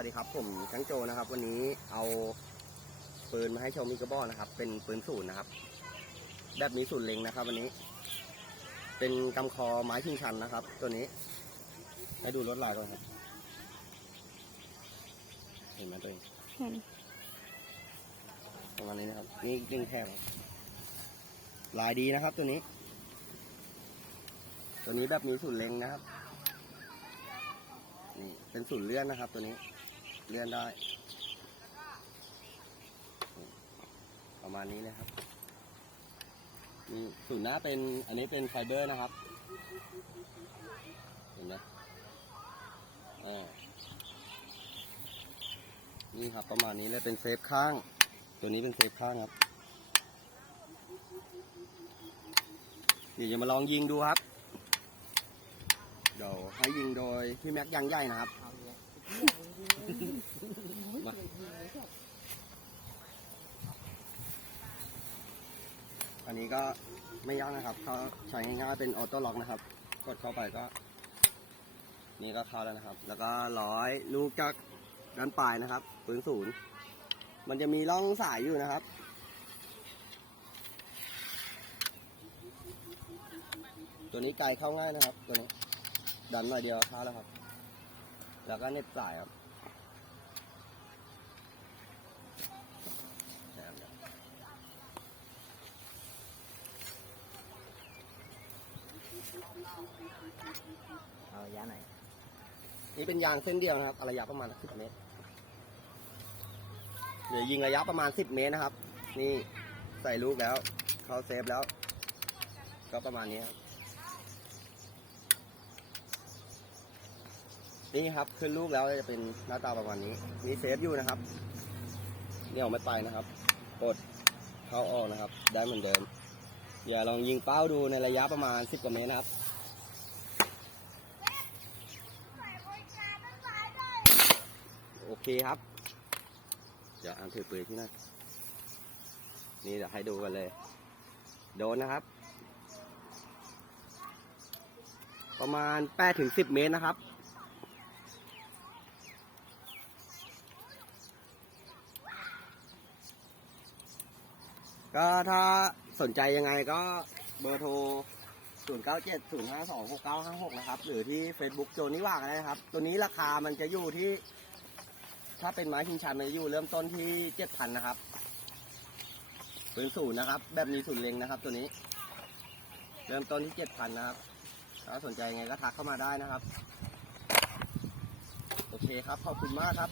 วัสดีครับ ผมช้างโจนะครับ วันนี้เอาปืนมาให้ชมอีกกระบอกนะครับ เป็นปืนศูนย์นะครับ แบบนี้ศูนย์เล็งนะครับ วันนี้ เป็นกำคอไม้ชิงชันนะครับ ตัวนี้ให้ดูรถลายก่อนครับ เห็นไหมตัวเองเห็นประมาณนี้นะครับ นี่ยิงแทงลายดีนะครับ ตัวนี้ ตัวนี้แบบมีศูนย์เล็งนะครับนี่เป็นศูนย์เลื่อนนะครับ ตัวนี้ เลื่อนได้ ประมาณนี้นะครับนี่ศูนหน้าเป็นอันนี้เป็นไฟเบอร์นะครับ เห็นไหมอ่านี่ครับประมาณนี้เลยเป็นเซฟข้าง ตัวนี้เป็นเซฟข้างครับเดี๋ยวจะมาลองยิงดูครับ เดี๋ยวให้ยิงโดยพี่แม็กยังใหญ่นะครับ อันนี้ก็ไม่ยากนะครับเขาใช้ง่ายๆเป็นออโต้ล็อกนะครับ กดเข้าไปก็ นี่ก็เข้าแล้วนะครับ แล้วก็ร้อยลูกจากด้านปลายนะครับปืนศูนย์มันจะมีร่องสายอยู่นะครับตัวนี้ไกลเข้าง่ายนะครับ ตัวนี้ ดันหน่อยเดียวเข้าแล้วครับ แล้วก็เน็บสายครับแถมเนี่ยเอาระยะไหน นี่เป็นยางเส้นเดียวนะครับระยะประมาณ10เมตรเดี๋ยวยิงระยะประมาณ10เมตรนะครับ นี่ใส่ลูกแล้ว เข้าเซฟแล้ว ก็ประมาณนี้ครับ นี่ครับขึ้นลูกแล้วจะเป็นหน้าตาประมาณนี้ มีเซฟอยู่นะครับนี่ออกไม่ไปนะครับ กดเข้าออกนะครับ ได้เหมือนเดิมอย่าลองยิงเป้าดูในระยะประมาณ 10กว่าเมตรนะครับโอเคครับเดี๋ยวอ่านถือปืนที่นั่นนี่เดี๋ยวให้ดูกันเลย โดนนะครับ ประมาณ8ถึง10 เมตรนะครับ ก็ถ้าสนใจยังไงก็เบอร์โทร 0 9 7 0 5 2 6 9 5 6 นะครับ หรือที่ Facebook โจนี่ว่างนะครับ ตัวนี้ราคามันจะอยู่ที่ ถ้าเป็นไม้ชิงชันมันจะอยู่เริ่มต้นที่เจ็ดพันนะครับปืนศูนย์นะครับ แบบมีศูนย์เล็งนะครับ ตัวนี้ เริ่มต้นที่เจ็ดพันนะครับ ถ้าสนใจยังไงก็ทักเข้ามาได้นะครับ โอเคครับ ขอบคุณมากครับ